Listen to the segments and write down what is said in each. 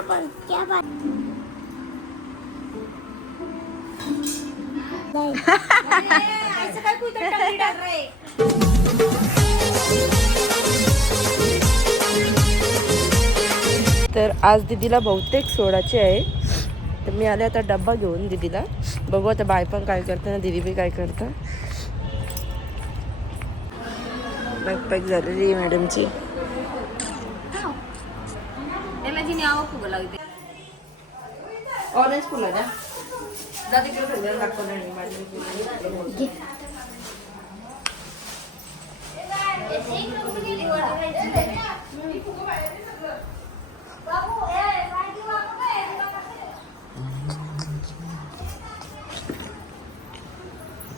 क्या बात ऐसे काय कोई टंगड़ी डाल रहा है। तर आज दीदीला बहुतेक सोडायचे आहे, तर मी आले आता डब्बा घेऊन दीदीला. बघू आता बाय पण काय करतं ना दीदी बी काय करतं. बॅकपॅक झालेली मॅडमची. ऑरेंज फुलं द्या.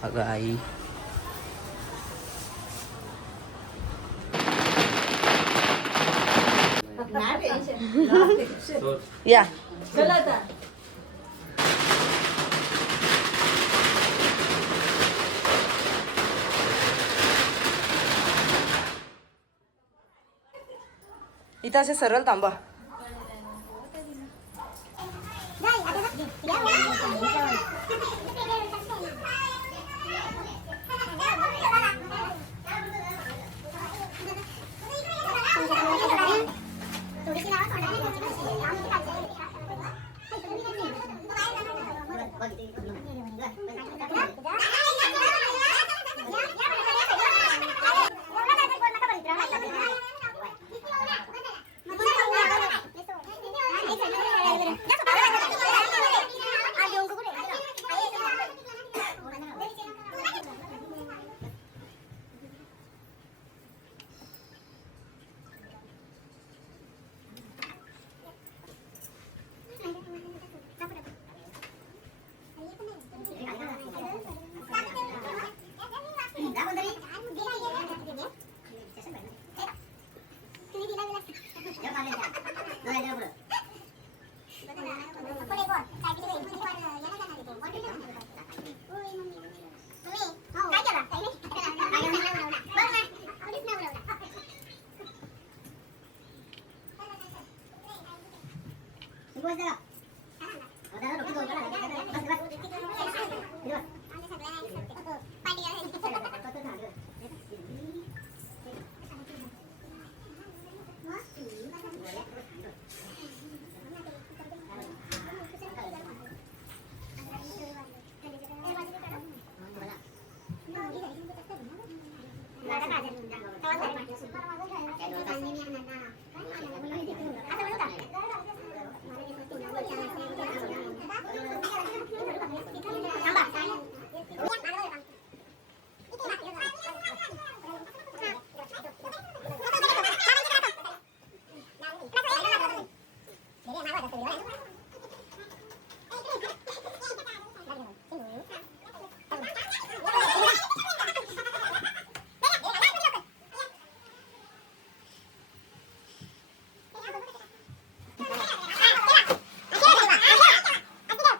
अगं आई या चला आता इथं असे सरळ थांबा.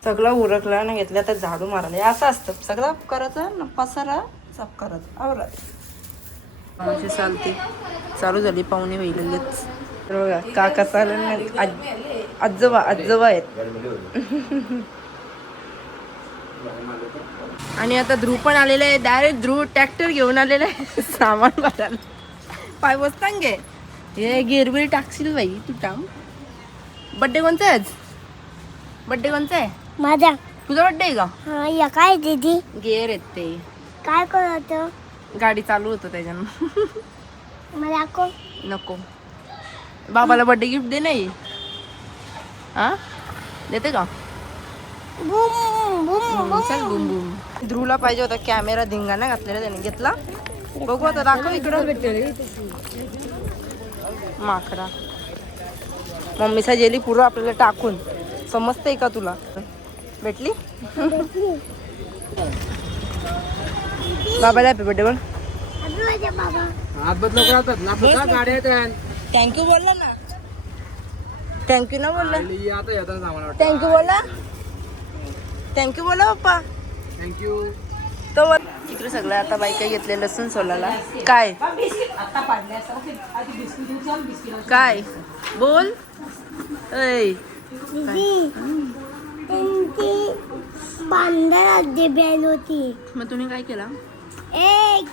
सगळं उरकला ना घेतलं तर झाडू मारायला असं असतं. सगळं करायचं ना पसारा साफ करायचं आवरायचं. अशी चालते चालू झाली पाहुणे होईल लगेच. बघा काका चालत आजोबा आहेत. आणि आता ध्रुव पण आलेला आहे. डायरेक्ट ध्रुव ट्रॅक्टर घेऊन आलेला आहे सामान भरायला. पाय बसतान गे हे गिरबिर टाकशील बाई तू टाम. बड्डे कोणचा आहे आज? बड्डे कोणचा आहे माझा? तुझा बड्डे आहे का? हा या काय दीदी गेअर येत ते काय करत गाडी चालू होतं त्याच्यानं. मला को नको बाबाला बर्थडे गिफ्ट दे नाही. हा देते का? बूम बूम चल बुम बुम. ध्रुवला पाहिजे होता कॅमेरा धिंगाणा घातलेला त्याने घेतला. बघू आता दाखव इकडं. माकडा मम्मीचा जेली पुरं आपल्याला टाकून समजतंय का तुला? भेटली बाबाला हॅपी बर्थडे बोल. थँक्यू बोलला ना. थँक्यू ना बोलला. थँक्यू बोला. थँक्यू बोला पप्पा. थँक्यू. तो इकडे सगळं आता बायका घेतले लसूण सोलाला. काय काय बोल. ऐ बेल होती. मग तुम्ही काय केला?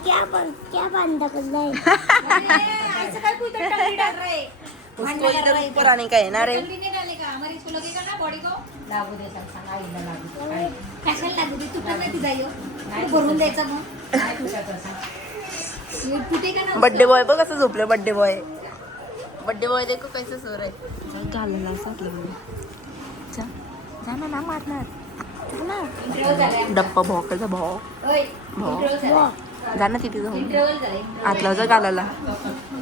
क्या बांधा करलाय? ऐसा काय कोई तो टंगड़ी डाल रहा है? उसको इधर ऊपर आने का है ना रे. टंगड़ी नहीं डालेगा. हमारी इसको लगेगा ना बॉडी को. लागू दे सांगा आईला लागू. कशाला लागू दे? तू पण नाही जायो. भरून द्यायचा मग. काय तुझ्या करसा? कुठे का ना? बर्थडे बॉय बघ कसं झोपलं. बर्थडे बॉय देखो कैसे सो रहे. घालला सांगलं जा जा ना मारणार इंटरव्हल झालाय. डप्पा भोकाचा भाव ओय, इंटरव्हल झालाय. जा ना तिथे जाऊन इंटरव्हल झालाय. आतला जा घालायला.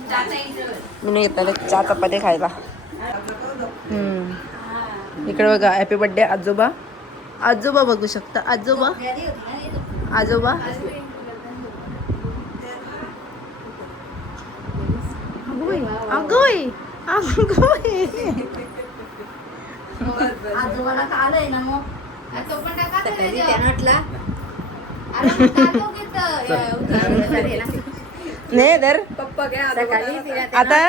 चाचा इंटरव्हल. मी येताना चहा चपाती खायला. इकडे बघा हॅपी बर्थडे आजोबा. आजोबा बघू शकता. आजोबा आजोबा अगोय आजोबाला का आलंय ना मग. तो पण टाका नाही तर आता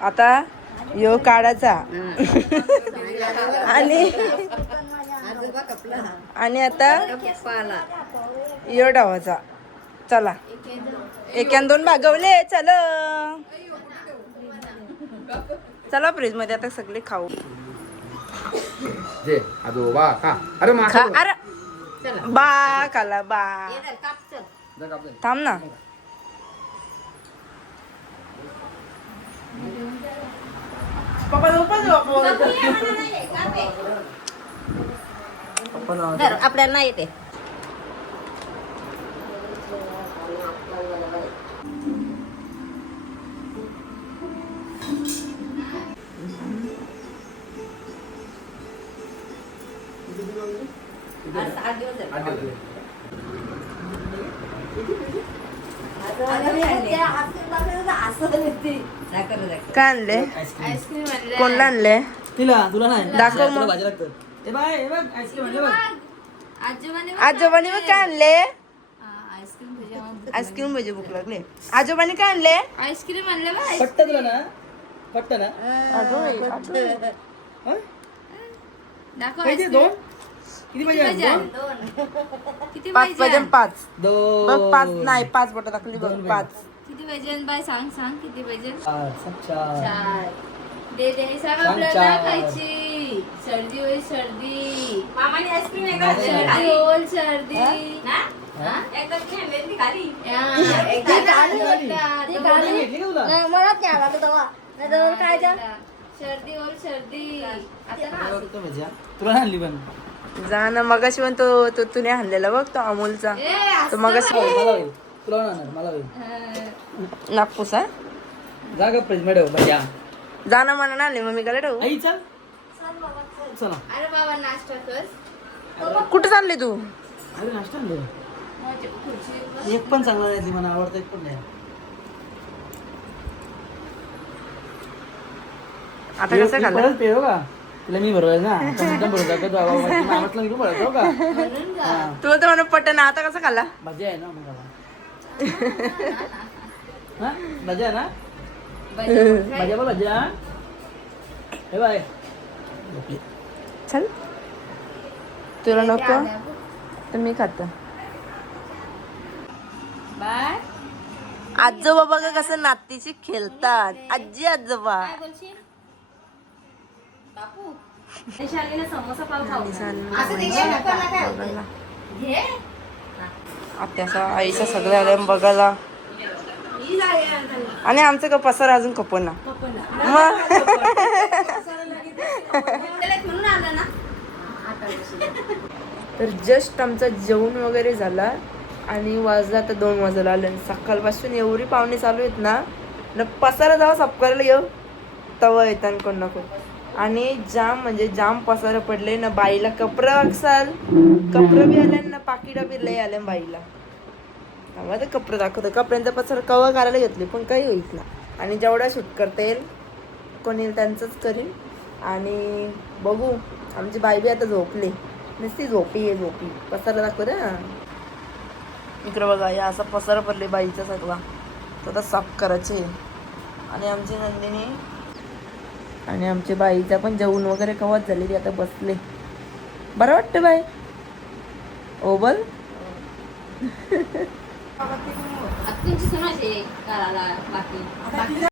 आता यो काढायचा आणि आता यो डावाचा. चला एक दोन भागवले. चला फ्रीज मध्ये आता सगळे खाऊ. जे आजोबा का अरे खा. अरे बा खाला बा. थांब ना. आपल्याला नाही येते. काय आणले? कोणला आणले? तुला नाही दाखव मग. भाजी लागतं. हे बाय हे बघ आईस्क्रीम आणली बघ. आजोबाने मग काय आणले? आईस्क्रीम भजी भूक लागले. आजोबाने काय आणले? आईस्क्रीम आणलं बा. पट्ट तुला ना पट्ट ना हा? दाखव किती आईस्क्रीम. दोन किती पाहिजे दोन किती पाच पाहिजे? पाहिजे. पाच दोन बघ. पाच नाही 5 बोट टाकली बघ. 5 किती पाहिजे बाय सांग किती पाहिजे? चार. चार. दे सांग सांग आपल्याला चार. खायची. सर्दी होईल सर्दी. मामाने आईस्क्रीम आहे का? सर्दी होईल सर्दी. हा? एकदा घेतली खाली. पट्टी घेतली का तुला? मला घ्यावा तेव्हा काय सर्दी होईल सर्दी. आता ना बघतो भजी, हा. तुला नाही आणली पण जा ना. मगाशी पण तो तुने आणलेला बघ तो अमोलचा. तो मगाशी मला होईल तुला नाही आणणार मला होईल नागपूस हा. जा का फ्रीज मध्ये ठेव भजी, हा. जा ना मला आणले मग मी कडे ठेवू. आई चल चला अरे बाबा नाश्ता कर. कुठं चालले तू? अरे नाश्ता आणलं एक पण चांगला नाही ती मला आवडतं एक पण नाही आता कसं खाल्लं? परत पेव का तुला मी भरवायचं ना आपण एकदम भरून टाकतो मामातला घेऊन भरवतो का हा. तुला तर म्हणून पटन. आता कसं खाल्ला? भाजी आहे ना मग हा भाजी आहे ना भाजी बोल भाजी हा हे बाय चल. तुला नको तर मी खात. बाय. आजोबा बघा कसं नातीशी खेळतात. आजी आजोबा. काय बोलशील बापू? शालीला समोसा पाव खाऊ. असं दे घे, नको ना काय होतं. घे. आत्याचा आईचा सगळं आलं बघायला. ही झाली आहे. आणि आमचं का पसार अजून खपना. मग म्हणून आलं ना. तर जस्ट आमचं जेवण वगैरे झाला आणि वाजला आता 2 वाजायला आले. सकाळपासून एवढी पाहुणे चालू आहेत ना पसारा जावा साफ करायला येऊ तवा येतात कोण नको. आणि जाम म्हणजे जाम पसारा पडले ना. बाईला कपडा अक्साल कपडं बी आल्या ना पाकिटा बी लय आल्या बाईला. तेव्हा ते कपडे दाखवतं. कपड्यांचा पसारा कवा करायला घेतले पण काही होईत ना. आणि जेवढा शूट करता येईल कोणी येईल त्यांचंच करीन. आणि बघू आमची बाई बी आता झोपली. नुसती झोपी आहे झोपी. पसारा दाखवते ना. इकडं बघा या असा पसारा पडले बाईचा सगळा. तो आता साफ करायचे. आणि आमची नंदिनी आणि आमच्या बाईचा पण जेवण वगैरे कवाच झालेली, आता बसले. बरं वाटतं बाई ओ बोल. तुमची समाज आहे करायला बाकी